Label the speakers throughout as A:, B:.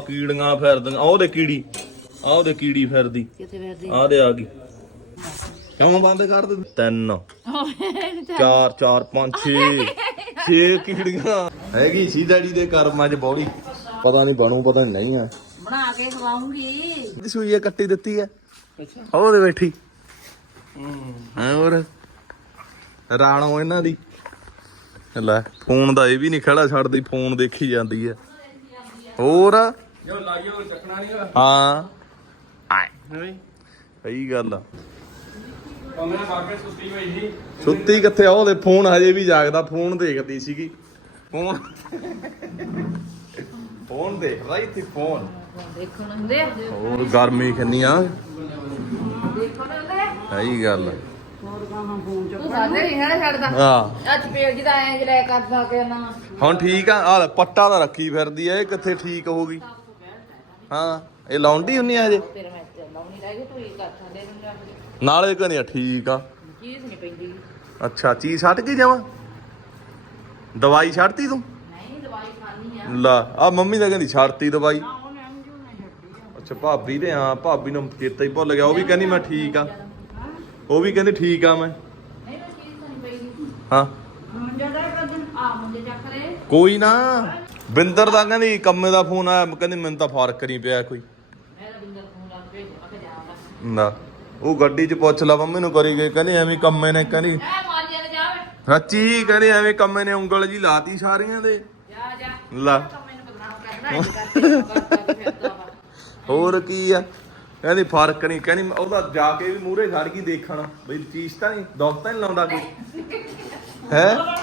A: ਕੀੜੀਆਂ ਫਿਰਦੀਆਂ। ਆਹ ਦੇ ਕੀੜੀ। ਆਹ ਦੇ ਕੀੜੀ ਫਿਰਦੀ।
B: ਕਿੱਥੇ ਫਿਰਦੀ?
A: ਆਹ ਦੇ ਆ ਗਈ। ਕਿਉਂ ਬੰਦ ਕਰ ਦੇ ਤਿੰਨ। ਚਾਰ ਚਾਰ ਪੰਜ ਛੇ। ਛੇ ਕੀੜੀਆਂ। ਹੈਗੀ ਸੀ ਡੈਡੀ ਦੇ ਕਰਮਾਂ 'ਚ ਬੌੜੀ। ਪਤਾ ਨਹੀਂ ਬਣੂ ਪਤਾ ਨਹੀਂ ਨਹੀਂ ਆ।
B: ਬਣਾ ਕੇ ਖਵਾਉਂਗੀ।
A: ਇਹਦੀ ਸੂਈ ਇਹ ਕੱਟੀ ਦਿੱਤੀ ਹੈ ਅੱਛਾ। ਉਹਦੇ ਬੈਠੀ। ਹਾਂ। ਹੋਰ? ਰਾਣੋ ਇਹਨਾਂ ਦੀ। ਲੈ ਫੋਨ ਦਾ ਇਹ ਵੀ ਨਹੀਂ ਖੜਾ ਛੱਡਦੀ ਫੋਨ ਦੇਖੀ ਜਾਂਦੀ ਹੈ ਹੋਰ?
C: ਜੋ ਲਾਈਓ ਚੱਕਣਾ ਨਹੀਂ
A: ਹਾਂ। ਆਏ।
C: ਨਹੀਂ।
A: ਸਹੀ ਗੱਲ ਆ।
C: ਉਹਨੇ ਬਾਗੇ ਸੁੱਤੀ ਹੋਈ ਸੀ।
A: ਸੁੱਤੀ ਕਿੱਥੇ ਆ? ਉਹਦੇ ਫੋਨ ਹਜੇ ਵੀ ਜਾਗਦਾ ਫੋਨ ਦੇਖਦੀ ਸੀਗੀ। ਫੋਨ ਫੋਨ ਦੇਖ ਰਹੀ ਸੀ ਫੋਨ।
B: ਦੇਖਣ ਹੁੰਦੇ
A: ਹੋਰ ਗਰਮੀ ਕਿੰਨੀ ਆ
B: ਦੇਖਣ ਹੁੰਦੇ
A: ਸਹੀ ਗੱਲ ਆ।
B: ਤੂੰ ਸਾਡੇ ਨਹੀਂ ਹੈ ਛੱਡਦਾ।
A: ਹਾਂ।
B: ਅੱਜ ਪੇੜ ਜਿਹਦਾ ਐਂ ਜਿਹਾ ਕਰਦਾ ਕੇ ਨਾ।
A: ਹੁਣ ਠੀਕ ਆ। ਆ ਲੈ, ਪੱਟਾ ਤਾਂ ਰੱਖੀ ਫਿਰਦੀ ਐ ਇਹ ਕਿੱਥੇ ਠੀਕ ਹੋ ਗਈ ਹਾਂ ਇਹ ਲਾਉਂਦੀ ਹੁੰਨੀ ਆ ਹਜੇ?
B: ਤੇਰੇ ਮੈਂ ਲਾਉਣੀ ਰਹਿ ਗਈ ਤੂੰ ਇਹ ਕਰ ਥੱਲੇ ਨੂੰ ਜਾ ਕੇ
A: ਨਾਲੇ ਕਹਿੰਦੀ ਠੀਕ ਆ।
B: ਚੀਜ਼ ਨਹੀਂ ਪੈਂਦੀ।
A: ਅੱਛਾ ਚੀਜ਼ ਛੱਡ ਕੇ ਜਾਵਾਂ? ਦਵਾਈ ਛੱਡਤੀ ਤੂੰ?
B: ਨਹੀਂ ਦਵਾਈ ਖਾਣੀ ਆ।
A: ਲਾ ਆ ਮੰਮੀ ਤਾਂ ਕਹਿੰਦੀ ਛੱਡਤੀ ਦਵਾਈ। ਅੱਛਾ ਭਾਬੀ ਦੇ ਹਾਂ ਭਾਬੀ ਨੂੰ ਚੇਤਾ ਹੀ ਭੁੱਲ ਗਿਆ। ਉਹ ਵੀ ਕਹਿੰਦੀ ਮੈਂ ਠੀਕ ਆ। ਉਹ ਵੀ ਕਹਿੰਦੀ ਠੀਕ ਆ ਮੈਂ।
B: ਨਹੀਂ ਮੈਂ ਚੀਜ਼ ਤਾਂ ਨਹੀਂ ਪੈਂਦੀ
A: ਹਾਂ।
B: ਮੁੰਡੇ ਦਾ ਕਦਮ ਆ ਮੁੰਡੇ ਚੱਕ ਲੈ
A: ਕੋਈ ਨਾ। ਬਿੰਦਰ ਦਾ ਕਹਿੰਦੀ ਕੰਮੇ ਦਾ ਫੋਨ ਆਇਆ ਕਹਿੰਦੀ ਮੈਨੂੰ ਤਾਂ ਫ਼ਰਕ ਨਹੀਂ ਪਿਆ ਕੋਈ। ਨਾ ਉਹ ਗੱਡੀ 'ਚ ਪੁੱਛ ਲਾ ਮੰਮੀ ਨੂੰ ਕਰੀ ਗਏ ਕਹਿੰਦੀ ਐਵੇਂ ਕੰਮੇ ਨੇ ਕਹਿੰਦੀ ਸੱਚੀ ਕਹਿੰਦੀ ਐਵੇਂ ਕੰਮੇ ਨੇ ਉਂਗਲ ਜੀ ਲਾਤੀ ਸਾਰੀਆਂ ਦੇ। ਲਾ। ਹੋਰ ਕੀ ਆ? ਕਹਿੰਦੀ ਫ਼ਰਕ ਨਹੀਂ ਕਹਿੰਦੀ ਉਹਦਾ ਜਾ ਕੇ ਵੀ ਮੂਹਰੇ ਖੜ ਗਈ ਦੇਖਣ ਬਈ ਚੀਜ਼ ਤਾਂ ਨਹੀਂ ਦੁੱਖ ਤਾਂ ਨਹੀਂ ਲਾਉਂਦਾ ਕੋਈ। ਹੈ?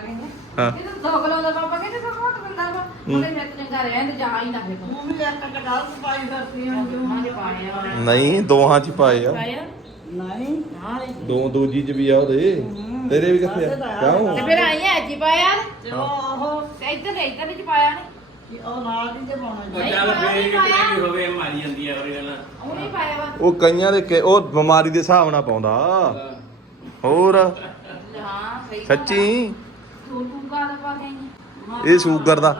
B: ਚੱਲਿਆ ਬਾਗੇ ਨੇ।
A: ਹਾਂ।
B: ਇਹ ਤਾਂ ਦੋ ਕਿਲੋ ਦਾ ਪਾਪਾ ਕਹਿੰਦੇ ਤਾਂ ਬਹੁਤ ਬੰਦਾ ਵਾ। ਉਹਦੇ ਮੈਂ ਤੈਨੂੰ ਘਰ ਰਹਿਣ ਤੇ ਜਾ ਹੀ ਨਾ ਫਿਰ। ਤੂੰ
D: ਮੰਮੀ ਇੱਕ ਇੱਕ ਗੱਲ ਸਫ਼ਾਈ ਕਰਦੀ ਹਾਂ
B: ਉਹਨਾਂ ਦੇ ਪਾਣੇ ਆ
A: ਨਹੀਂ ਦੋਹਾਂ 'ਚ ਪਾਏ ਆ।
B: ਪਾਇਆ
D: ਨਹੀਂ।
B: ਹਾਂ। ਰੇ
A: ਦੋ ਦੂਜੀ 'ਚ ਵੀ ਆ ਉਹਦੇ। ਤੇਰੇ ਵੀ ਕਿੱਥੇ ਆ? ਕਿਉਂ?
B: ਤੇ ਫਿਰ ਆਈ ਐ ਜੀ ਪਾਇਆ
D: ਤੇ ਉਹ ਉਹ
B: ਤੇ ਇੱਧਰ ਦੇ ਇੱਧਰ ਵਿੱਚ ਪਾਇਆ ਨੇ
D: ਕਿ ਉਹ ਨਾਲ ਹੀ ਪਾਉਣਾ
C: ਉਹ ਚੱਲ ਫੇਰ ਕਿਤੇ ਵੀ ਹੋਵੇ ਮਾਰੀ ਜਾਂਦੀ ਆ ਨਾਲ।
B: ਉਹ ਨਹੀਂ ਪਾਇਆ ਵਾ।
A: ਉਹ ਕਈਆਂ ਦੇ ਕਿ- ਉਹ ਬਿਮਾਰੀ ਦੇ ਹਿਸਾਬ ਨਾਲ ਪਾਉਂਦਾ। ਹੋਰ?
B: ਹਾਂ ਸਹੀ ਗੱਲ ਆ।
A: ਸੱਚੀ?
B: ਤੂੰ ਤੂੰ ਕਾ ਦਾ ਪਾ
A: ਇਹ ਸ਼ੂਗਰ ਦਾ।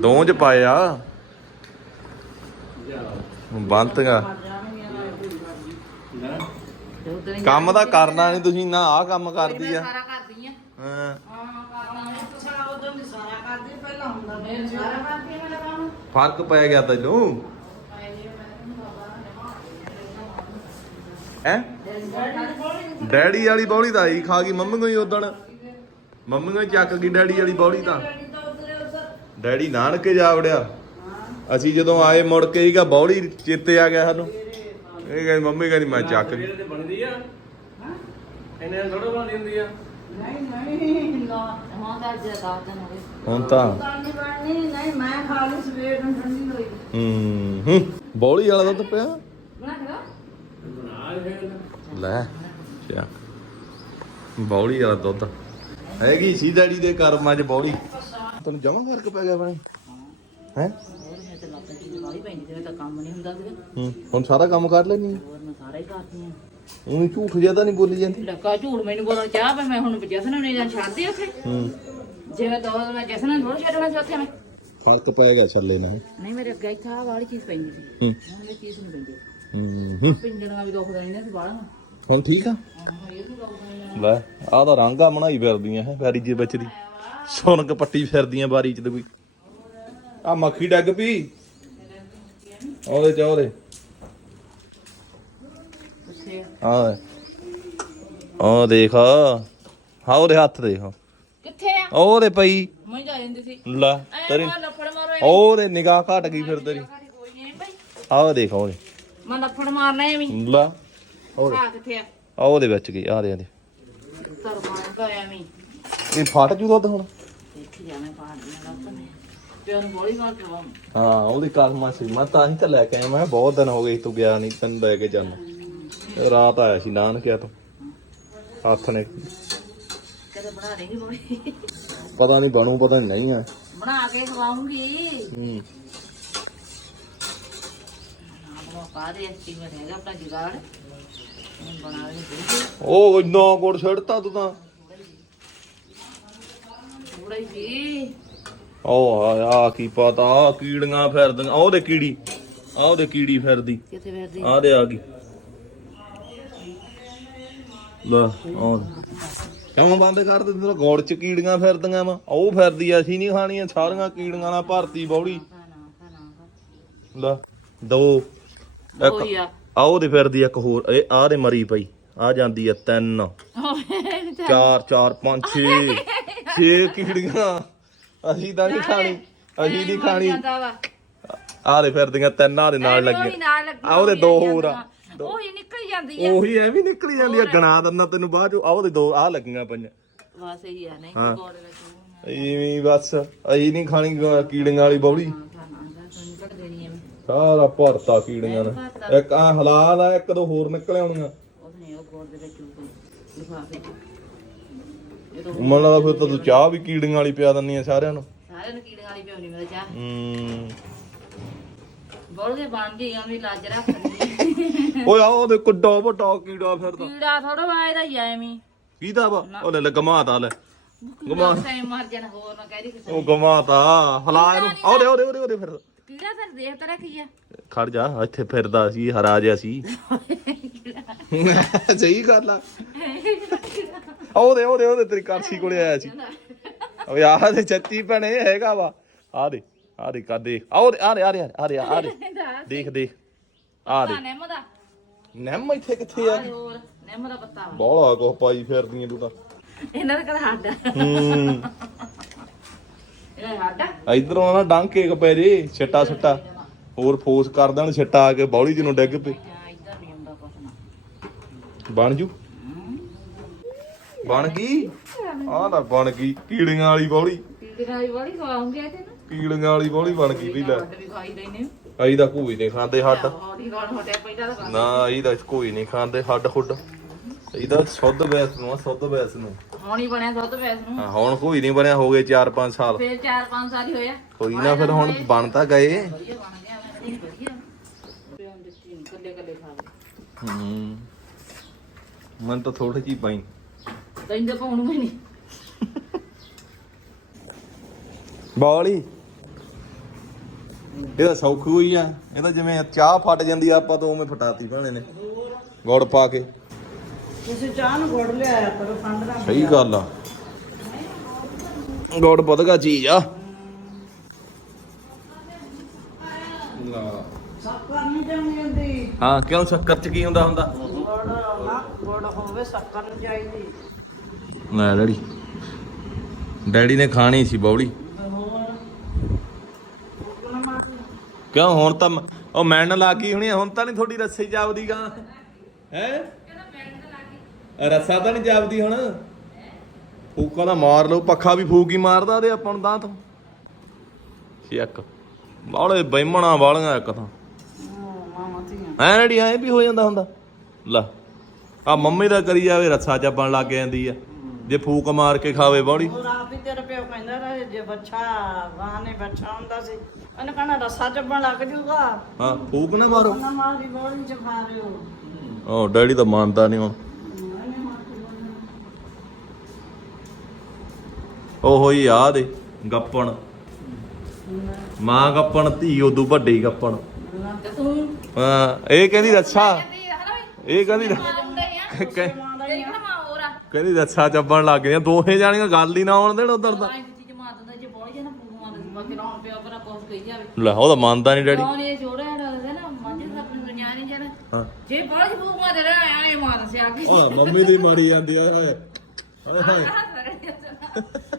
D: ਦਾ
A: 'ਚ ਪਾਏ ਆ ਬੰਤਗਾ। ਕੰਮ ਤਾਂ ਕਰਨਾ ਨਹੀਂ ਤੁਸੀਂ ਨਾ ਆਹ ਕੰਮ ਕਰਦੀ ਆ।
B: ਸਾਰਾ ਕਰਦੀ
A: ਹਾਂ। ਫ਼ਰਕ ਪੈ ਗਿਆ ਤੈਨੂੰ। ਹੈ? ਡੈਡੀ ਵਾਲੀ ਬੌਲੀ ਤਾਂ ਹੀ ਖਾ ਗਈ ਮੰਮੀ ਕੋਈ ਉਦਣ ਮੰਮੀ ਕੋਈ ਚੱਕ ਗਈ ਡੈਡੀ ਵਾਲੀ ਬੌਲੀ ਤਾਂ। ਡੈਡੀ ਨਾਨਕੇ ਜਾ ਵੜਿਆ। ਅਸੀਂ ਜਦੋਂ ਆਏ ਮੁੜ ਕੇ ਹੀਗਾ ਬੌਲੀ ਚੇਤੇ ਆ ਗਿਆ ਸਾਨੂੰ। ਇਹ ਕਹਿੰਦੀ ਮੰਮੀ ਕਹਿੰਦੀ ਮੈਂ ਚੱਕ ਗਈ।
C: ਇਹਦੇ ਬਣਦੀ ਆ? ਇਹਨੇ ਥੋੜਾ ਬਣਦੀ ਹੁੰਦੀ ਆ?
D: ਨਹੀਂ ਨਹੀਂ ਨਾ
B: ਹਾਂ ਦਾ ਦਿਨ ਹੋ ਗਏ।
A: ਹੁਣ ਤਾਂ।
D: ਨਹੀਂ ਬਣਨੀ ਨਹੀਂ ਮੈਂ ਖਾ ਲਈ ਸਵੇਰ ਨੂੰ ਠੰਡੀ ਹੋਈ।
A: ਹੂੰ ਹੂੰ। ਬੌਲੀ ਵਾਲਾ ਦੁੱਧ ਪਿਆ?
B: ਬਣਾ ਕੇ
A: ਲੈ ਚੱਕ ਬੌਲੀ ਵਾਲਾ ਦੁੱਧ। ਹੈਗੀ ਸੀ ਡੈਡੀ ਦੇ ਕਰਮਾਂ 'ਚ ਬੌਲੀ। ਤੈਨੂੰ ਜਮਾ ਫ਼ਰਕ ਪੈ ਗਿਆ ਬਣੇ ਹੈ? ਹੂੰ ਹੁਣ ਸਾਰਾ ਕੰਮ ਕਰ ਲੈਣੀ
B: ਆ।
A: ਉਹਨੂੰ ਝੂਠ ਜ਼ਿਆਦਾ ਨਹੀਂ ਬੋਲੀ ਜਾਂਦੀ।
B: ਲੱਗਾ ਝੂਠ ਮੈਨੂੰ ਬੋਲਣ ਚਾਹ ਪਰ ਮੈਂ ਹੁਣ ਜਸਨ ਨੂੰ ਨਹੀਂ ਛੱਡਦੀ ਉੱਥੇ।
A: ਹੂੰ।
B: ਜਿਵੇਂ ਦੋ ਮੈਂ ਜਸਨ ਨੂੰ ਥੋੜਾ ਛੱਡਣਾ ਸੀ ਉੱਥੇ ਮੈਂ।
A: ਫ਼ਰਕ ਪੈ ਗਿਆ ਛੱਲੇ ਨਾਲ।
B: ਨਹੀਂ ਮੇਰੇ ਅੱਗੇ ਇੱਥੇ ਆਹ ਵਾਲੀ ਚੀਜ਼ ਪੈਂਦੀ ਸੀ।
A: ਹੂੰ।
B: ਹੁਣ ਇਹ ਚੀਜ਼ ਨਹੀਂ ਪੈਂਦੀ।
A: ਹੂੰ। ਹੂੰ
B: ਪਿੰਡਣਾ ਵੀ ਦੁੱਖ ਨਹੀਂ ਸੀ ਬਾਹਲਾ।
A: ਹੁਣ ਠੀਕ ਆ?
B: ਹਾਂ
A: ਲੈ ਆਹ ਤਾਂ ਰੰਗਾ ਬਣਾਈ ਫਿਰਦੀਆਂ ਹੈ ਵੈਰੀ ਜੇ ਵਿੱਚ ਦੀ ਸੁਣਕ ਪੱਟੀ ਫਿਰਦੀਆਂ ਬਾਰੀ ਚ ਤੇ ਕੋਈ। ਆ ਮੱਖੀ ਡੱਗ ਪਈ। ਉਹਦੇ ਚ ਉਹਦੇ। ਆ ਉਹ ਦੇਖ। ਹਾਂ ਉਹਦੇ ਹੱਥ ਦੇਖ।
B: ਕਿੱਥੇ ਆ?
A: ਉਹਦੇ ਪਈ।
B: ਮੈਂ ਜਾ ਰਹਿੰਦੀ ਸੀ।
A: ਲੈ ਤੇਰੀ। ਉਹਦੇ ਨਿਗਾਹ ਘਟ ਗਈ ਫਿਰ ਤੇਰੀ। ਆਹ ਦੇਖ ਉਹਦੇ।
B: ਮੈਂ ਲੱਫੜ ਮਾਰਨਾ ਐਵੇਂ
A: ਲੈ। ਉਹਦੇ
B: ਆ ਕਿੱਥੇ ਆ?
A: ਆ ਉਹਦੇ ਵਿੱਚ ਗਈ ਆ ਦੇ ਆ ਦੇ।
B: ਤਰ ਮਾਰਦਾ ਐਵੇਂ
A: ਇਹ ਫਟ ਜੂ ਦੁੱਧ ਹੁਣ?
B: ਦੇਖੀ ਜਾਵੇਂ ਪਾਣੀ ਨਾਲ ਤਾਂ ਮੈਂ ਪਿਓ ਨੂੰ ਗੋਲੀ ਮਾਰ ਕੇ ਵਾਂ
A: ਹਾਂ ਉਹਦੀ ਕਰਮਾ ਸੀ ਮੈਂ ਤਾਂ ਹੀ ਤਾਂ ਲੈ ਕੇ ਆਇਆ ਮੈਂ ਕਿਹਾ ਬਹੁਤ ਦਿਨ ਹੋ ਗਏ ਤੂੰ ਗਿਆ ਨਹੀਂ ਤੈਨੂੰ ਲੈ ਕੇ ਜਾਣਾ ਰਾਤ ਆਇਆ ਸੀ ਨਾਨਕਿਆ ਤੋਂ। ਹੱਥ ਨੇ।
B: ਕਦੇ ਬਣਾ ਦੇਗੀ ਗੋਲੀ
A: ਪਤਾ ਨਹੀਂ ਬਣੂ ਪਤਾ ਨਹੀਂ ਨਹੀਂ ਆ।
B: ਬਣਾ ਕੇ ਖਵਾਉਂਗੀ।
A: ਹੂੰ।
B: ਹੈਗਾ ਆਪਣਾ ਜੁਗਾੜ? ਹੁਣ ਬਣਾ
A: ਉਹ ਇੰਨਾ ਕੋੜ ਛੱਡਤਾ ਤੂੰ ਤਾਂ।
B: ਥੋੜਾ ਹੀ ਸੀ।
A: ਉਹ ਆ ਕੀ ਪਤਾ ਆ ਕੀੜੀਆਂ ਫਿਰਦੀਆਂ। ਉਹਦੇ ਕੀੜੀ ਆ ਉਹਦੇ ਕੀੜੀ ਫਿਰਦੀ।
B: ਕਿੱਥੇ ਫਿਰਦੀ?
A: ਆ ਦੇ ਆ ਗਈ। ਲੈ ਆ ਕਿਉਂ ਬੰਦ ਕਰ ਗੋੜ ਚ ਕੀੜੀਆਂ ਫਿਰਦੀਆਂ ਵਾ। ਉਹ ਫਿਰਦੀ ਆ ਅਸੀਂ ਨਹੀਂ ਖਾਣੀਆਂ। ਸਾਰੀਆਂ ਕੀੜੀਆਂ ਨਾਲ ਭਰਤੀ ਬੌੜੀ।
B: ਖਾਣਾ ਖਾਣਾ
A: ਲੈ ਦੋ।
B: ਉਹੀ ਆ।
A: ਆ ਉਹਦੇ ਫਿਰਦੀ ਆ ਇੱਕ ਹੋਰ ਇਹ ਆ ਦੇ ਮਰੀ ਪਈ ਆ ਜਾਂਦੀ ਆ ਤਿੰਨ। ਚਾਰ ਚਾਰ ਪੰਜ ਛੇ। ਛੇ ਕੀੜੀਆਂ। ਅਸੀਂ ਤਾਂ ਨਹੀਂ ਖਾਣੀ ਅਸੀਂ ਨਹੀਂ ਖਾਣੀ। ਆ ਦੇ ਫਿਰਦੀਆਂ ਤਿੰਨ ਆ ਦੇ ਨਾਲ ਲੱਗੇ
B: ਲੱਗੀ
A: ਆ ਉਹਦੇ ਦੋ ਹੋਰ ਆ।
B: ਉਹੀ ਨਿਕਲ ਜਾਂਦੀ ਆ।
A: ਉਹੀ ਐਵੇਂ ਨਿਕਲੀ ਜਾਂਦੀ ਆ। ਗਣਾ ਦਿੰਦਾ ਤੈਨੂੰ ਬਾਅਦ ਚ। ਆ ਉਹਦੇ ਦੋ ਆ ਲੱਗੀਆਂ ਪਈਆਂ।
B: ਬਸ ਇਹੀ ਆ ਨਹੀਂ ਉਹ
A: ਐਵੇਂ ਹੀ ਬਸ ਅਸੀਂ ਨਹੀਂ ਖਾਣੀ ਕੀੜੀਆਂ ਵਾਲੀ ਬੌੜੀ
B: ਖਾਣਾ ਦਾ ਤੁਹਾਨੂੰ ਕੱਢ ਦੇਣੀ ਐ
A: ਸਾਰਾ ਭਰਤਾ ਕੀੜੀਆਂ ਨੇ। ਇੱਕ ਆ ਹਲਾਲ ਆ ਇੱਕ ਦੋ ਹੋਰ ਨਿਕਲ ਆਉਣੀਆਂ
B: ਉਹਨੇ ਉਹ ਕੋੜ ਦੇ ਵਿੱਚ ਉਹ ਲਿਫਾਫੇ
A: ਮਨ ਫਿਰ ਤਾਂ ਤੂੰ ਚਾਹ ਵੀ ਕੀੜੀਆਂ ਵਾਲੀ ਪਿਆ ਦਿੰਨੀ ਆ ਸਾਰਿਆਂ ਨੂੰ।
B: ਸਾਰਿਆਂ ਨੂੰ ਕੀੜੇ ਵਾਲੀ ਪਿਉਣੀ ਮੇਰੇ ਚਾਹ।
A: ਹੂੰ।
B: ਬੋਲ ਕੇ ਬਣ ਗਈ ਵੀ ਲੱਜ ਰੱਖਦੀ
A: ਓਏ ਆ ਉਹਦੇ ਕੁੱਡਾ ਵੱਡਾ ਕੀੜਾ ਫਿਰਦਾ
B: ਕੀੜਾ ਥੋੜਾ ਆਇਦਾ ਹੀ ਐਵੇਂ।
A: ਕੀਦਾ ਵਾ? ਉਹਨੇ ਲੈ ਗਮਾਤਾ ਲੈ।
B: ਗਮਾ ਟਾਈਮ ਮਰ ਜਾਣਾ ਹੋਰ ਨਾ ਕਹਿ ਦੀ ਕਿਸੇ
A: ਉਹ ਗਮਾਤਾ ਹਲਾ ਇਹਨੂੰ ਉਹਦੇ ਉਹਦੇ ਉਹਦੇ ਫਿਰਦਾ
B: ਕੀੜਾ ਫਿਰ ਦੇਖ ਤਰਾ ਕੀ ਆ?
A: ਖੜ ਜਾ ਇੱਥੇ ਫਿਰਦਾ ਸੀ ਹਰਾ ਜਿਹਾ ਸੀ। ਸਹੀ ਗੱਲ ਆ। ਉਹਦੇ ਉਹਦੇ ਉਹਦੇ ਤੇਰੀ ਕਾਰਸੀ ਕੋਲੇ ਆਇਆ ਸੀ। ਓਏ ਆਹ ਦੇ ਚੱਤੀ ਭੈਣੇ ਹੈਗਾ ਵਾ। ਆ ਦੇ ਆ ਦੇ ਕਾ ਦੇਖ। ਆ ਉਹਦੇ ਆ ਦੇ ਆ ਦੇ ਆ ਦੇ ਆ ਦੇ ਦੇਖ ਦੇਖ। ਆ ਦੇ।
B: ਨਿੰਮ ਦਾ?
A: ਨਿੰਮ ਇੱਥੇ ਕਿੱਥੇ ਆ?
B: ਹੋਰ ਨਿੰਮ ਦਾ ਪੱਤਾ ਵਾ।
A: ਬੋਲਾ ਕੋ ਪਾਈ ਫਿਰਦੀਆਂ ਤੂੰ ਤਾਂ।
B: ਇਹਨਾਂ ਦਾ ਕਦਾ ਹੱਡ
A: ਹੂੰ। ਇਧਰੋਂ ਨਾ ਡਾਂਕੇ ਕ ਪੈ ਜੇ ਛੱਟਾ ਛੱਟਾ ਹੋਰ ਫੋਰਸ ਕਰ ਦੇਣ ਛੱਟਾ ਆ ਕੇ ਬੌਲੀ ਜਿਹਨੂੰ ਡਿੱਗ
B: ਨਾ।
A: ਬਣ ਜੂ। ਬਣ ਗਈ? ਆਹ ਲੈ ਬਣ ਗਈ ਕੀੜੀਆਂ ਵਾਲੀ ਬੌਲੀ।
B: ਖਵਾਉਂਗੇ ਤੇ
A: ਕੀੜੀਆਂ ਵਾਲੀ ਬੌਲੀ ਬਣ ਗਈ ਵੀ ਲੈ।
B: ਖਾਈ ਦੇ
A: ਕੋਈ ਨਹੀਂ ਖਾਂਦੇ ਹੱਡ।
B: ਦਾ
A: ਨਾ ਅਸੀਂ ਤਾਂ ਕੋਈ ਨਹੀਂ ਖਾਂਦੇ ਹੱਡ ਹੁੱਡ ਤਾਂ ਸ਼ੁੱਧ ਵੈਸ ਨੂੰ ਆ ਸ਼ੁੱਧ ਵੈਸ ਨੂੰ।
B: ਹੁਣ ਹੀ ਬਣਿਆ ਦੁੱਧ ਵੈਸ ਨੂੰ।
A: ਹਾਂ, ਹੁਣ ਕੋਈ ਨਹੀਂ ਬਣਿਆ ਹੋ ਗਏ 4-5 ਸਾਲ।
B: ਫੇਰ 4-5 ਸਾਲ ਹੀ ਹੋਇਆ
A: ਕੋਈ ਨਾ ਫਿਰ ਹੁਣ ਬਣ ਤਾਂ ਗਏ।
B: ਵਧੀਆ ਬਣ ਗਿਆ ਮੈਂ ਕਹਿੰਦੀ ਵਧੀਆ। ਪਿਆਉਂ ਦਿੱਤੀ ਨਹੀਂ ਕੱਲੇ ਕੱਲੇ ਖਾ ਲਏ
A: ਹੂੰ। ਮਨ ਤਾਂ ਥੋੜੀ ਜਿਹੀ ਪਾਈ।
B: ਦਹੀਂ ਪਾਉਣ ਨੂੰ ਵੀ ਨਹੀਂ।
A: ਬੌਲੀ। ਇਹਦਾ ਸੌਖੂ ਹੋਈ ਆ। ਇਹ ਤਾਂ ਜਿਵੇਂ ਚਾਹ ਫਟ ਜਾਂਦੀ ਆ ਆਪਾਂ ਤਾਂ ਉਵੇਂ ਫਟਾਤੀ ਭਾਣੇ ਨੇ। ਗੁੜ ਪਾ ਕੇ।
D: ਤੁਸੀਂ ਚਾਹ ਨੂੰ ਗੁੜ ਲਿਆਇਆ ਕਰੋ ਫੰਡਰਾ
A: ਸਹੀ ਗੱਲ ਆ। ਗੁੜ ਵਧਗਾ ਚੀਜ਼ ਆ?
D: ਸ਼ੱਕਰ ਨਹੀਂ ਚਾਹੀਦੀ ਹੁੰਦੀ।
A: ਹਾਂ ਕਿਉਂ ਸ਼ੱਕਰ ਚ ਕੀ ਹੁੰਦਾ ਹੁੰਦਾ?
D: ਗੁੜ ਨਾ ਗੁੜ ਹੋਵੇ ਸ਼ੱਕਰ ਨਹੀਂ ਚਾਹੀਦੀ।
A: ਲੈ ਡੈਡੀ। ਡੈਡੀ ਨੇ ਖਾਣੀ ਸੀ ਬੌਲੀ।
D: ਹੋਰ
A: ਕਿਉਂ ਹੁਣ ਤਾਂ ਮ- ਉਹ ਮੈਨ ਲਾ ਗਈ ਹੁਣੀ ਹੁਣ ਤਾਂ ਨਹੀਂ ਤੁਹਾਡੀ ਰੱਸੇ ਜਾਵਦੀ ਗਾ। ਹੈ? ਰੱਸਾ ਤਾਂ ਨਹੀਂ ਜਾਵਦੀ ਹੁਣ? ਫੂਕਾਂ ਦਾ ਮਾਰ ਲਓ ਪੱਖਾ ਵੀ ਫੂਕ ਹੀ ਮਾਰਦਾ ਤੇ ਆਪਾਂ ਨੂੰ ਤਾਂ ਤੋਂ ਚੱਕ ਬਾਲੇ ਬੈਮਣਾ ਵਾਲੀਆਂ ਇੱਕ ਤਾਂ। ਐ ਰੜੀ ਐ ਵੀ ਹੋ ਜਾਂਦਾ ਹੁੰਦਾ। ਲੈ ਆ ਮੰਮੀ ਦਾ ਕਰੀ ਜਾਵੇ ਰੱਸਾ ਚੱਪਣ ਲੱਗ ਜਾਂਦੀ ਆ। ਜੇ ਫੂਕ ਮਾਰ ਕੇ ਖਾਵੇ ਬੌੜੀ।
D: ਉਹ ਤੇਰੇ ਪਿਓ ਕਹਿੰਦਾ ਰਹੇ ਜੇ ਬੱਚਾ ਗਾਂ ਨੇ ਬੱਚਾ ਹੁੰਦਾ ਸੀ ਉਹਨੇ ਕਹਣਾ ਰੱਸਾ ਚੱਬਣ ਲੱਗ ਜੂਗਾ।
A: ਹਾਂ ਫੂਕ ਨਾ ਮਾਰੋ।
D: ਉਹਨਾਂ ਮਾਰ ਬੋਲੀ ਚ ਖਾ ਰਹੇ ਹੋ
A: ਉਹ ਡੈਡੀ ਤਾਂ ਮੰਨਦਾ ਨਹੀਂ ਹੁਣ
D: ਉਹਨੇ ਮਾਰ ਕੇ ਬੋਲਣਾ।
A: ਉਹ ਹੀ ਆ ਦੇ, ਗੱਪਣ। ਮਾਂ ਗੱਪਣ, ਧੀ ਉਦੋਂ ਵੱਡੀ ਗੱਪਣ। ਹਾਂ, ਇਹ ਕਹਿੰਦੀ ਰੱਛਾ। ਇਹ ਕਹਿੰਦੀ ਕਹਿੰਦੀ ਰੱਛਾ ਚੱਬਣ ਲੱਗ ਗਈਆਂ। ਦੋਹੇ ਜਾਣੀਆਂ ਗੱਲ ਹੀ ਨਾ ਆਉਣ ਦੇਣ ਉਧਰ ਦਾ। ਲੈ, ਉਹ ਤਾਂ ਮੰਨਦਾ ਨਹੀਂ ਡੈਡੀ।
B: ਜੇ ਬੋਲ ਜੇ ਪੂਰ ਮਾਰ ਆਏ ਮਾਰ ਸਿਆ ਕੀ
A: ਉਹ ਮੰਮੀ ਦੀ ਮਾਰੀ ਜਾਂਦੀ ਆ ਹਾਏ ਹਾਏ ਹਾਏ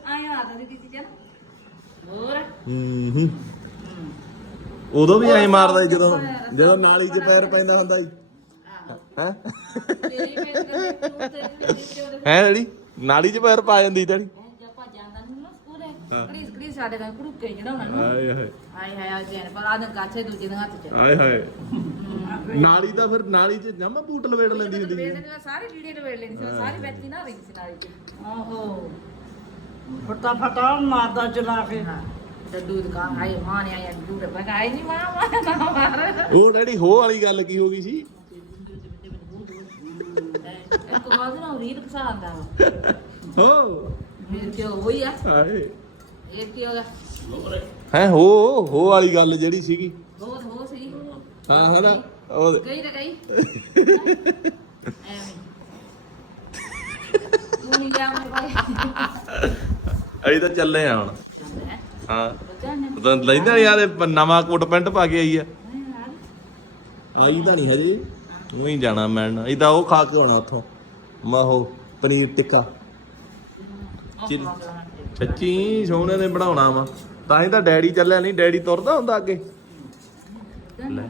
B: ਆਏ ਆ ਤਾਂ ਕਿਸੇ ਜਨ ਹੋਰ?
A: ਹੂੰ ਹੂੰ ਉਦੋਂ ਵੀ ਐਂ ਮਾਰਦਾ ਸੀ ਜਦੋਂ ਜਦੋਂ ਨਾਲੀ 'ਚ ਪੈਰ ਪੈਂਦਾ ਹੁੰਦਾ ਸੀ। ਹੈ?
B: ਤੇਰੀ ਮੇਰੇ ਤੇ ਤੂੰ ਤੇਰੀ ਮੇਰੇ
A: ਹੈ ਡੈਡੀ ਨਾਲੀ 'ਚ ਪੈਰ ਪਾ ਜਾਂਦੀ ਡੈਡੀ
B: ਜਦ ਭੱਜ ਜਾਂਦਾ ਨੂੰ ਨਾ ਸਕੂਲੇ ਕੜੀਸ ਕੜੀਸ ਸਾਡੇ ਨਾਲ ਕੁੜਕੇ ਜਿਹੜਾ ਨਾ।
A: ਹਾਏ ਹਾਏ।
B: ਆਏ ਹਾਏ ਆ ਜੈਨ ਪਰ ਆਦਨ ਕਾਛੇ ਦੂਜੇ ਦੇ ਹੱਥ ਚ।
A: ਹਾਏ ਹਾਏ। ਨਾਲੀ ਤਾਂ ਫਿਰ ਨਾਲੀ 'ਚ ਜਮਾ ਬੂਟ ਲਵੇੜ ਲੈਂਦੀ ਹੁੰਦੀ ਸੀ।
B: ਸਾਰੀ ਵੀਡੀਓ ਨੂੰ ਵੇੜ ਲੈਣੀ ਸੀ ਸਾਰੀ ਬੈਠੀ ਨਾ ਰਹੀ ਸੀ ਨਾਲੀ ਚ।
D: ਆਹੋ ਫਟਾ ਫਟਾ ਮਾਰਦਾ ਚਲਾ ਕੇ।
B: ਡੱਡੂ ਦੁਕਾਨ ਆਏ ਮਾਂ ਨੇ ਆਇਆ ਡੱਡੂ ਦੇ ਬਗਾ ਆਈ ਨਹੀਂ ਮਾਂ ਮਾਂ ਨਾ ਮਾਰ।
A: ਉਹ ਡੈਡੀ ਹੋ ਵਾਲੀ ਗੱਲ ਕੀ ਹੋ ਗਈ ਸੀ?
B: ਇੱਕ ਬਾਅਦ ਨਾ ਰੀਲ ਫਸਾਉਂਦਾ ਵਾ
A: ਹੋ।
B: ਫਿਰ ਕਿਉਂ ਹੋਈ ਆ।
A: ਹਾਏ।
B: ਇਹ ਕੀ ਹੋਗਾ
A: ਹੈ ਹੋ ਹੋ ਵਾਲੀ ਗੱਲ ਜਿਹੜੀ ਸੀਗੀ।
B: ਬਹੁਤ ਹੋ ਸੀ।
A: ਹਾਂ ਹਨਾ ਉਹ
B: ਗਈ ਤਾਂ ਗਈ। ਐਵੇਂ। ਤੂੰ ਨਹੀਂ ਭਾਈ
A: ਅਸੀਂ ਤਾਂ ਚੱਲੇ ਆ ਹੁਣ।
B: ਹੈ। ਨੇ
A: ਤਾਂ ਲੈਂਦਾ ਯਾਰ ਇਹ ਨਵਾਂ ਕੋਟ ਪੈਂਟ ਪਾ ਕੇ ਆਈ ਆ। ਆਈ ਤਾਂ ਨਹੀਂ ਹਜੇ। ਉਹ ਹੀ ਜਾਣਾ ਮੈਨ ਇਦਾਂ ਉਹ ਖਾ ਕੇ ਆਉਣਾ ਉੱਥੋਂ। ਮਾਹੋ ਪਨੀਰ ਟਿੱਕਾ। ਸੱਚੀ ਸੋਹਣੇ ਨੇ ਬਣਾਉਣਾ ਵਾ। ਤਾਂ ਹੀ ਤਾਂ ਡੈਡੀ ਚੱਲਿਆ ਨਹੀਂ। ਡੈਡੀ ਤੁਰਦਾ ਹੁੰਦਾ ਅੱਗੇ। ਲੈ।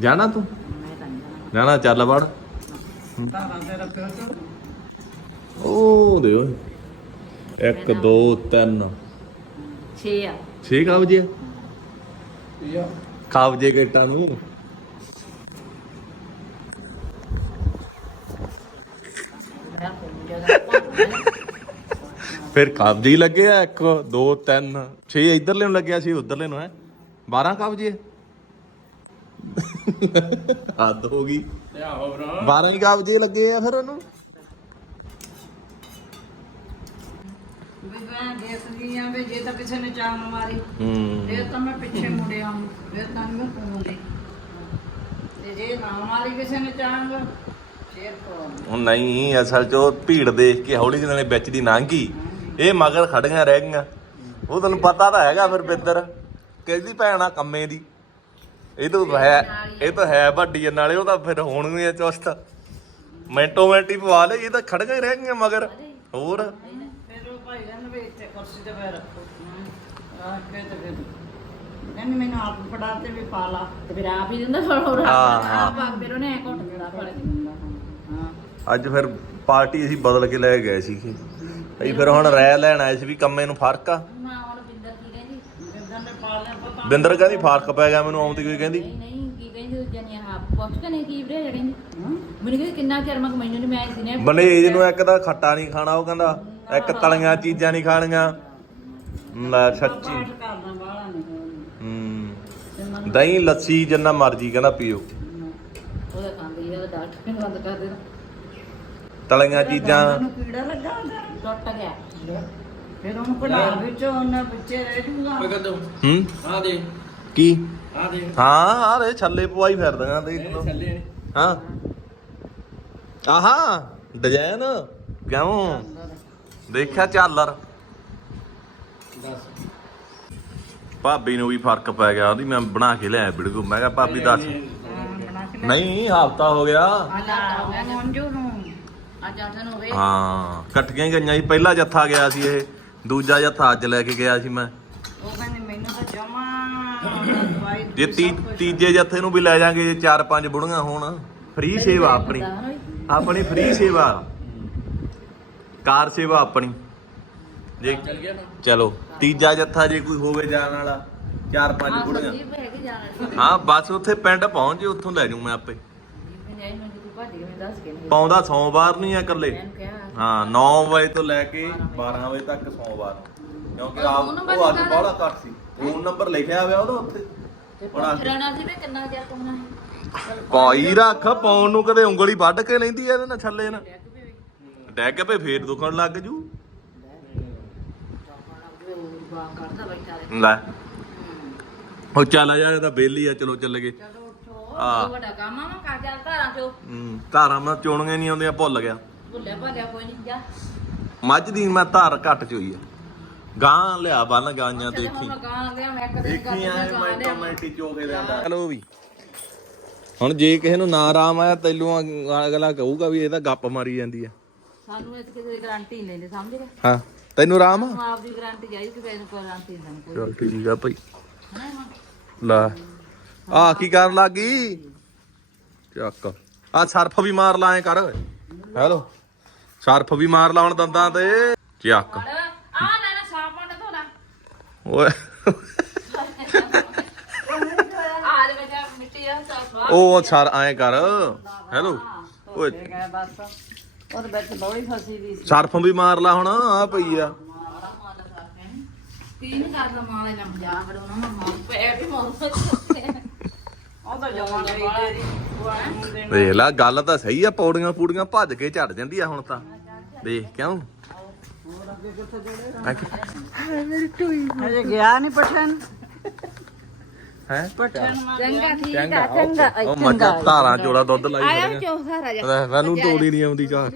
A: ਜਾਣਾ ਤੂੰ?
B: ਮੈਂ ਜਾਣਾ
A: ਚੱਲ ਵੜ। ਉਹ ਦੇ ਓਏ। 1 2 3
B: ਛੇ ਆ।
A: 6 ਕਬਜੇ
C: ਯਾ।
A: ਕਬਜੇ ਗੇਟਾਂ ਨੂੰ। ਫਿਰ ਕਬਜੇ ਹੀ ਲੱਗੇ ਆ 1 2 3 6 ਇਧਰਲੇ ਨੂੰ ਲੱਗਿਆ ਸੀ ਉਧਰਲੇ ਨੂੰ ਹੈ। 12 ਕਬਜੇ ਹੱਦ ਹੋ ਗਈ।
C: ਤੇ ਆਹੋ ਭਰਾ।
A: 12 ਹੀ ਕਬਜੇ ਲੱਗੇ ਆ ਫਿਰ ਉਹਨੂੰ
D: ਵੀ ਮੈਂ ਦੇਖਦੀ ਆ ਵੀ ਜੇ ਤਾਂ ਕਿਸੇ ਨੇ ਚਾਨ ਮਾਰੀ
A: ਹੂੰ।
D: ਫਿਰ ਤਾਂ ਮੈਂ ਪਿੱਛੇ ਮੁੜਿਆ ਫਿਰ ਤਾਂ ਨੀ ਮੈਂ ਕੋਲੇ ਤੇ ਜੇ ਨਾ ਮਾਰੀ ਕਿਸੇ ਨੇ ਚਾਨ ਫੇਰ ਕੋਲ
A: ਉਹ ਨਹੀਂ ਅਸਲ 'ਚ ਉਹ ਭੀੜ ਦੇਖ ਕੇ ਹੌਲੀ ਜਿਹੇ ਨਾਲੇ ਵਿੱਚ ਦੀ ਲੰਘੀ ਇਹ ਮਗਰ ਖੜੀਆਂ ਰਹਿ ਗਈਆਂ। ਉਹ ਤੈਨੂੰ ਪਤਾ ਤਾਂ ਹੈਗਾ ਫਿਰ ਬਿੱਦਰ ਕਿਹਦੀ ਭੈਣਾ ਕੰਮੇ ਦੀ। ਇਹ ਤਾਂ ਹੈ ਇਹ ਤਾਂ ਹੈ ਵੱਡੀ ਆ, ਨਾਲੇ ਉਹ ਤਾਂ ਫਿਰ ਹੋਣਗੀਆਂ ਚੁਸਤ। ਮਿੰਟੋ ਮਿੰਟ ਹੀ ਪਵਾ ਲੈ ਇਹ ਤਾਂ ਖੜੀਆਂ ਹੀ ਰਹਿ ਗਈਆਂ ਮਗਰ। ਹੋਰ
D: ਫਿਰ ਉਹ ਭਾਈ ਕਹਿੰਦੇ ਵੀ ਇੱਥੇ ਕੁਰਸੀ ਤੇ ਬੈ ਰੱਖੋ। ਕੇ ਤੇ ਫਿਰ ਕਹਿੰਦੇ ਮੈਨੂੰ ਆਪ ਫੜਾ ਤੇ ਵੀ ਪਾ ਲਾ।
B: ਤੇ ਫਿਰ ਆਪ ਹੀ ਦਿੰਦਾ ਥੋੜਾ ਥੋੜਾ
A: ਹਾਂ।
B: ਆਪ ਆ ਫਿਰ ਉਹਨੇ ਘੁੱਟ ਜਿਹੜਾ ਫੜ ਕੇ।
D: ਹਾਂ।
A: ਅੱਜ ਫਿਰ ਪਾਰਟੀ ਅਸੀਂ ਬਦਲ ਕੇ ਲੈ ਗਏ ਸੀ। ਅਸੀਂ ਫਿਰ ਹੁਣ ਰਹਿ ਲੈਣ ਆਏ ਸੀ ਵੀ ਕੰਮੇ ਨੂੰ ਫ਼ਰਕ ਆ।
B: ਮਾਂ ਹੁਣ ਬਿੰਦਰ ਕੀ ਕਹਿੰਦੀ?
D: ਜਿੱਦਾਂ ਨੇ ਪਾ ਲਿਆ ਪਤਾ
A: ਬਿੰਦਰ ਕਹਿੰਦੀ ਫ਼ਰਕ ਪੈ ਗਿਆ ਮੈਨੂੰ ਆਉਂਦੀ ਕੋਈ ਕਹਿੰਦੀ।
B: ਨਹੀਂ ਨਹੀਂ ਕੀ ਕਹਿੰਦੀ ਉਹ ਜਣੀ ਆ ਪੁੱਛ ਕੇ ਨਹੀਂ ਕੀ ਵੀਰੇ ਜਿਹੜੀ ਮੈਨੂੰ ਕਹਿੰਦੀ ਕਿੰਨਾ ਚਿਰ ਮੈਂ ਮੈਨੂੰ ਨਹੀਂ ਮੈਂ ਦਿਨੇ
A: ਬਨੇਜ ਨੂੰ ਇੱਕ ਤਾਂ ਖੱਟਾ ਨਹੀਂ ਖਾਣਾ ਉਹ ਕਹਿੰਦਾ। ਇੱਕ ਤਲੀਆਂ ਚੀਜ਼ਾਂ ਨਹੀਂ ਖਾਣੀਆਂ। ਲੈ ਸੱਚੀ।
D: ਬਾਹਲਾ ਨਹੀਂ
A: ਹੂੰ। ਦਹੀਂ ਲੱਸੀ ਜਿੰਨਾ ਮਰਜ਼ੀ ਕਹਿੰਦਾ ਪੀਓ।
B: ਉਹਦਾ ਖਾਂਦੀ ਹੈ ਡਾਕਟਰ ਨੇ ਬੰਦ ਕਰ ਦੇਣਾ।
A: ਤਲੀਆਂ ਚੀਜ਼ਾਂ।
D: ਨੂੰ ਕੀੜਾ ਲੱਗਾ ਉਹਦਾ
B: ਟੁੱਟ ਗਿਆ।
D: ਫਿਰ ਉਹਨੂੰ ਕਢਾ ਵਿੱਚੋਂ ਉਹਨਾਂ ਬੱਚੇ ਰਹਿ ਜੂਗਾ।
C: ਮੈਂ ਕਦੋਂ
A: ਹੂੰ।
C: ਆ ਦੇ।
A: ਕੀ?
C: ਆ ਦੇ।
A: ਹਾਂ ਆਰੇ ਛੱਲੇ ਪਵਾਈ ਫਿਰਦੀਆਂ ਦੇਖ
C: ਨੇ।
A: ਹਾਂ। ਆਹਾ ਡਿਜ਼ਾਈਨ ਕਿਉਂ? ਦੇਖਿਆ ਝਾਲਰ
C: ਦੱਸ।
A: ਭਾਬੀ ਨੂੰ ਵੀ ਫ਼ਰਕ ਪੈ ਗਿਆ ਉਹਦੀ ਮੈਂ ਬਣਾ ਕੇ ਲਿਆਇਆ ਬਿੜਗੂ ਮੈਂ ਕਿਹਾ ਭਾਬੀ ਦੱਸ। ਨਹੀਂ ਹਫਤਾ ਹੋ ਗਿਆ।
B: ਹੋ
A: ਇਕੱਠੀਆਂ ਹੀ ਗਈਆਂ ਸੀ। ਪਹਿਲਾ ਜੱਥਾ ਗਿਆ ਸੀ ਇਹ। ਦੂਜਾ ਜੱਥਾ ਅੱਜ ਲੈ ਕੇ ਗਿਆ ਸੀ ਮੈਂ।
D: ਉਹ ਕਹਿੰਦੀ ਮੈਨੂੰ ਤਾਂ ਜਮਾ ਦਵਾਈ
A: ਜੇ ਤੀ ਤੀਜੇ ਜੱਥੇ ਨੂੰ ਵੀ ਲੈ ਜਾਾਂਗੇ ਜੇ ਚਾਰ ਪੰਜ ਬੁੜੀਆਂ ਹੋਣ। ਫ੍ਰੀ ਸੇਵਾ ਆਪਣੀ। ਆਪਣੀ ਫ੍ਰੀ ਸੇਵਾ। ਕਾਰ ਸੇਵਾ ਆਪਣੀ। ਜੇ
C: ਚੱਲ ਗਿਆ ਨਾ।
A: ਚਲੋ ਤੀਜਾ ਜੱਥਾ ਜੇ ਕੋਈ ਹੋਵੇ ਜਾਣ ਵਾਲਾ ਚਾਰ ਪੰਜ
B: ਹਾਂ
A: ਬੁੜੀਆਂ।
B: ਸੰਦੀਪ ਹੈਗੀ ਜਾਣਾ ਸੀ
A: ਹਾਂ ਬਸ ਉੱਥੇ ਪਿੰਡ ਪਹੁੰਚ ਜੇ ਉੱਥੋਂ ਲੈ ਜੂ ਮੈਂ ਆਪੇ।
B: ਸੰਦੀਪ ਨੇ ਮੈਨੂੰ ਤੂੰ ਭੱਜ ਕੇ ਮੈਨੂੰ ਦੱਸ ਕੇ ਨਹੀਂ
A: ਪਾਉਂਦਾ ਸੋਮਵਾਰ ਨਹੀਂ ਆ ਇਕੱਲੇ।
B: ਕਿਹਾ
A: ਹਾਂ 9 ਵਜੇ ਤੋਂ ਲੈ ਕੇ 12 ਵਜੇ ਤੱਕ ਸੋਮਵਾਰ ਕਿਉਂਕਿ ਆਪ ਉਹ ਅੱਜ
B: ਲਿਖਿਆ
A: ਬੜਾ ਘੱਟ ਸੀ। ਫੋਨ ਨੰਬਰ ਲਿਖਿਆ ਹੋਇਆ ਉਹਦਾ ਉੱਥੇ।
B: ਤੇ
A: ਬੜਾ
B: ਪੁੱਛਣਾ ਸੀ ਵੀ ਕਿੰਨਾ ਚਿਰ ਤੁਮਨਾ ਹੈ?
A: ਪਾਈ ਰੱਖ ਪਾਉਣ ਨੂੰ ਕਦੇ ਉਂਗਲੀ ਵੱਢ ਕੇ ਲੈਂਦੀ ਐ ਇਹਦੇ ਨਾਲ ਛੱਲੇ ਨਾਲ। ਡੈਗ ਪੇ ਫੇਰ ਦੁਖਣ ਲੱਗ ਜੂ?
B: ਕਰਦਾ ਬੈਠਾ
A: ਲੈ। ਉਹ ਚੱਲ ਜਾ ਇਹ ਤਾਂ ਬੇਲੀ ਆ ਚਲੋ ਚੱਲ ਗਏ।
B: ਚਲੋ ਉੱਠੋ। ਵੱਡਾ ਕੰਮ ਆ ਮੈਂ ਕਰ ਚੱਲ ਧਾਰਾਂ ਚੋ
A: ਹੂੰ ਧਾਰਾਂ ਮੈਂ ਚੋਣੀਆਂ ਨਹੀਂ ਆਉਂਦੀਆਂ ਭੁੱਲ ਗਿਆ।
B: ਭੁੱਲਿਆ ਭਾਲਿਆ ਕੋਈ ਨਹੀਂ ਜਾ।
A: ਮੱਝ ਦੀ ਮੈਂ ਧਾਰ ਘੱਟ ਚੋਈ ਆ। ਗਾਂ ਲਿਆ ਬੰਨ
B: ਹੁਣ
A: ਦੇਖੀ
B: ਮੈਂ
A: ਦੇਖੀ ਦਿੰਦਾ ਚਲੋ ਵੀ। ਹੁਣ ਜੇ ਕਿਸੇ ਨੂੰ ਨਾ ਆਰਾਮ ਆਇਆ ਤੈਨੂੰ ਅਗਲਾ ਕਹੂਗਾ ਵੀ ਇਹ ਤਾਂ ਗੱਪ ਮਾਰੀ ਜਾਂਦੀ ਆ।
B: ਸਾਨੂੰ ਇਸ ਕਿਸੇ ਦੀ ਗਾਰੰਟੀ ਨਹੀਂ ਲੈਂਦੇ ਸਮਝ ਗਏ?
A: ਹਾਂ ਤੈਨੂੰ ਆਰਾਮ ਆ?
B: ਤੂੰ ਆਪ ਦੀ ਗਾਰੰਟੀ ਜਾਈ ਕਿ ਕਿਸੇ ਨੂੰ ਕੋਈ ਗਾਰੰਟੀ ਨਹੀਂ ਕੋਈ।
A: ਚਲ ਠੀਕ ਆ ਭਾਈ।
B: ਹੈ? ਨਾ
A: ਲੈ। ਆ ਕੀ ਕਰਨ ਲੱਗੀ ਚੱਕ। ਆ ਸਰਫ ਵੀ ਮਾਰ ਲਾ ਐ ਕਰ। ਹੈਲੋ। ਸਰਫ ਵੀ ਮਾਰ ਲਾ ਹੁਣ ਦੰਦਾਂ ਤੇ। ਚੱਕ।
B: ਆ ਲੈ ਲੈ ਸਾਫ਼ ਪਾਣੀ ਧੋਣਾ।
A: ਓਏ।
B: ਆ ਦੇ ਬੱਚਾ ਮਿੱਟੀ ਆ ਸਾਫ਼।
A: ਉਹ ਸਰ ਐ ਕਰ। ਹੈਲੋ। ਓਏ।
D: ਬਸ। ਉਹਦੇ ਵਿੱਚ ਬੌੜੀ ਫਸੀ ਦੀ ਸੀ।
A: ਸਰਫ ਵੀ ਮਾਰ ਲਾ ਹੁਣ ਆ ਪਈ ਆ।
B: ਕੀ ਕਰਦਾ ਮਾਲੇ ਨਾ ਜਾ ਫਿਰ ਉਹਨਾਂ ਨੂੰ ਮਾਰ ਪੈਰ ਵੀ ਮਾਰ
D: ਉਹ ਤਾਂ ਜਮਾਂ ਗਈ ਤੇਰੀ ਉਹ ਆਏ ਮੁੰਡੇ ਨੂੰ
A: ਦੇਖ ਲੈ ਗੱਲ ਤਾਂ ਸਹੀ ਆ ਪੌੜੀਆਂ ਪੂੜੀਆਂ ਭੱਜ ਕੇ ਝੜ ਜਾਂਦੀ ਆ ਹੁਣ ਤਾਂ। ਦੇਖ ਕਿਉਂ?
D: ਹੋਰ ਅੱਗੇ ਕਿੱਥੇ ਜੋੜੇਗਾ ਹਜੇ ਗਿਆ ਨਹੀਂ ਪਠਣ
A: ਹੈ?
B: ਚੰਗਾ ਠੀਕ ਆ ਚੰਗਾ
A: ਉਹ ਮੱਝਾਂ ਧਾਰਾਂ ਚੋਲਾ ਦੁੱਧ ਲਾਈ
B: ਆਇਆ
A: ਖੜੀਆਂ
B: ਚੌਥਾ ਰਾਜਾ
A: ਮੈਨੂੰ ਤੋੜੀ ਨਹੀਂ ਆਉਂਦੀ ਚਾਹ।